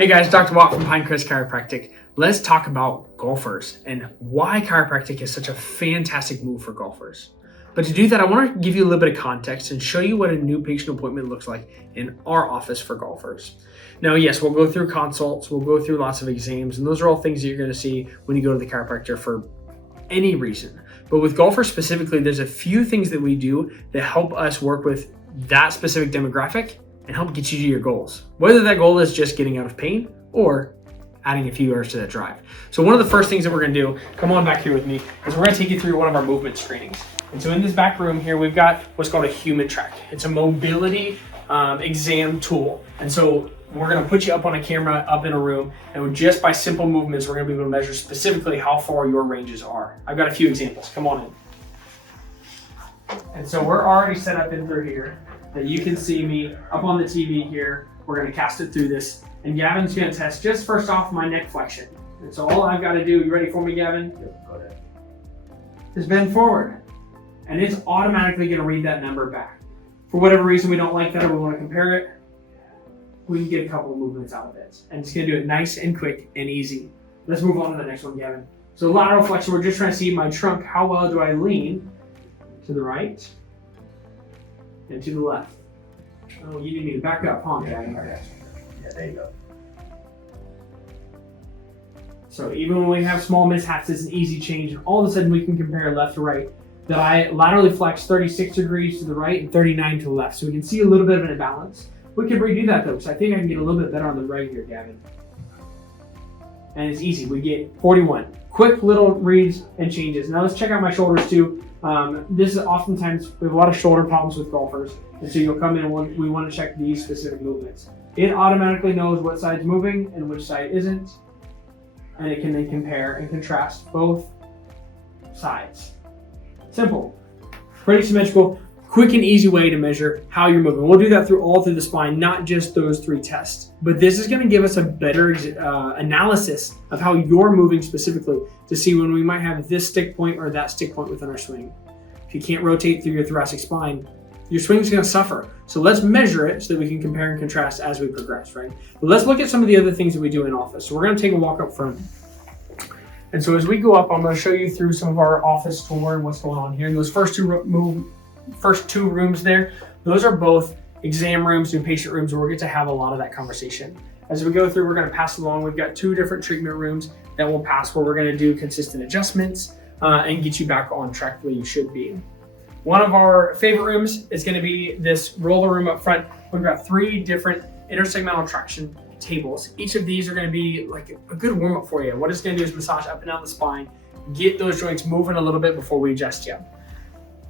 Hey guys, Dr. Watt from Pinecrest Chiropractic. Let's talk about golfers and why chiropractic is such a fantastic move for golfers. But to do that, I want to give you a little bit of context and show you what a new patient appointment looks like in our office for golfers. Now, yes, we'll go through consults, we'll go through lots of exams, and those are all things that you're going to see when you go to the chiropractor for any reason. But with golfers specifically, there's a few things that we do that help us work with that specific demographic and help get you to your goals. Whether that goal is just getting out of pain or adding a few yards to that drive. So one of the first things that we're gonna do, come on back here with me, is we're gonna take you through one of our movement screenings. And so in this back room here, we've got what's called a human track. It's a mobility exam tool. And so we're gonna put you up on a camera, up in a room, and just by simple movements, we're gonna be able to measure specifically how far your ranges are. I've got a few examples, come on in. And so we're already set up in through here that you can see me up on the TV here. We're gonna cast it through this. And Gavin's gonna test just first off my neck flexion. And so all I've gotta do, you ready for me, Gavin? Yep, go ahead. Is bend forward. And it's automatically gonna read that number back. For whatever reason we don't like that or we wanna compare it, we can get a couple of movements out of it. And it's gonna do it nice and quick and easy. Let's move on to the next one, Gavin. So lateral flexion, we're just trying to see my trunk, how well do I lean to the right and to the left. Oh, you need me to back up, huh, Gavin? Yeah, there you go. So even when we have small mishaps, it's an easy change. And all of a sudden we can compare left to right. That I laterally flex 36 degrees to the right and 39 to the left. So we can see a little bit of an imbalance. We can redo that though, because I think I can get a little bit better on the right here, Gavin. And it's easy, we get 41. Quick little reads and changes. Now let's check out my shoulders too. This is oftentimes, we have a lot of shoulder problems with golfers. And so you'll come in and we want to check these specific movements. It automatically knows what side's moving and which side isn't. And it can then compare and contrast both sides. Simple, pretty symmetrical, quick and easy way to measure how you're moving. We'll do that all through the spine, not just those 3 tests. But this is going to give us a better analysis of how you're moving specifically to see when we might have this stick point or that stick point within our swing. If you can't rotate through your thoracic spine, your swing is going to suffer. So let's measure it so that we can compare and contrast as we progress, right? But let's look at some of the other things that we do in office. So we're going to take a walk up front. And so as we go up, I'm going to show you through some of our office tour and what's going on here. And those first two rooms there, those are both exam rooms and patient rooms where we get to have a lot of that conversation. As we go through, we're going to pass along. We've got 2 different treatment rooms that we'll pass where we're going to do consistent adjustments and get you back on track the way you should be. One of our favorite rooms is going to be this roller room up front. We've got 3 different intersegmental traction tables. Each of these are going to be like a good warm up for you. What it's going to do is massage up and down the spine, get those joints moving a little bit before we adjust you.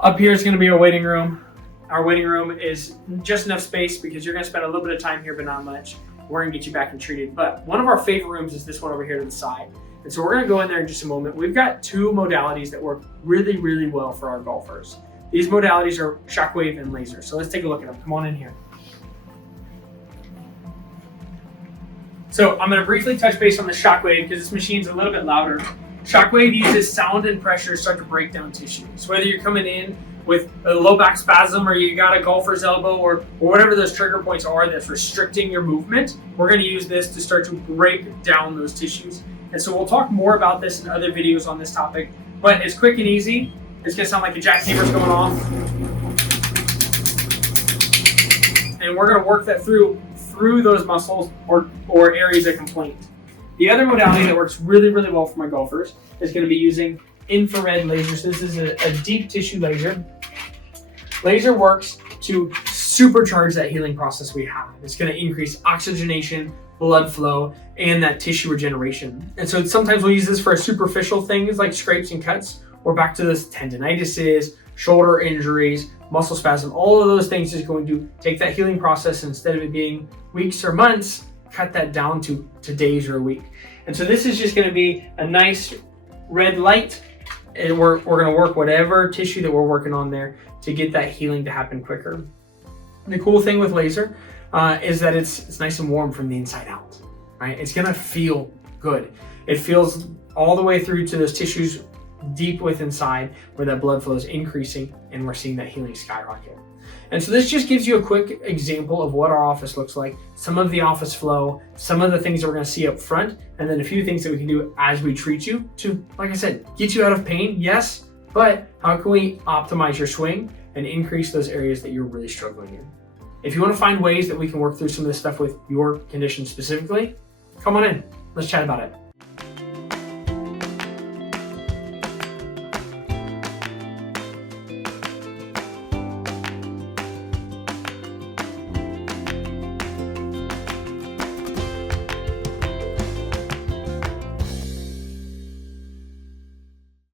Up here is going to be our waiting room. Our waiting room is just enough space because you're going to spend a little bit of time here, but not much. We're going to get you back and treated. But one of our favorite rooms is this one over here to the side. And so we're going to go in there in just a moment. We've got 2 modalities that work really, really well for our golfers. These modalities are shockwave and laser. So let's take a look at them. Come on in here. So I'm going to briefly touch base on the shockwave because this machine's a little bit louder. Shockwave uses sound and pressure to start to break down tissue. So whether you're coming in with a low back spasm or you got a golfer's elbow or whatever those trigger points are that's restricting your movement, we're going to use this to start to break down those tissues. And so we'll talk more about this in other videos on this topic, but it's quick and easy. It's going to sound like a jackhammer's going off. And we're going to work that through those muscles or areas of complaint. The other modality that works really, really well for my golfers is going to be using infrared lasers. This is a deep tissue laser. Laser works to supercharge that healing process we have. It's going to increase oxygenation, blood flow, and that tissue regeneration. And so sometimes we'll use this for superficial things like scrapes and cuts, or back to those tendinitises, shoulder injuries, muscle spasm. All of those things is going to take that healing process, instead of it being weeks or months, cut that down to days or a week. And so this is just going to be a nice red light, and we're going to work whatever tissue that we're working on there to get that healing to happen quicker. And the cool thing with laser is that it's nice and warm from the inside out, right? It's going to feel good. It feels all the way through to those tissues deep within inside where that blood flow is increasing and we're seeing that healing skyrocket. And so this just gives you a quick example of what our office looks like, some of the office flow, some of the things that we're going to see up front, and then a few things that we can do as we treat you to, like I said, get you out of pain, yes, but how can we optimize your swing and increase those areas that you're really struggling in? If you want to find ways that we can work through some of this stuff with your condition specifically, come on in. Let's chat about it.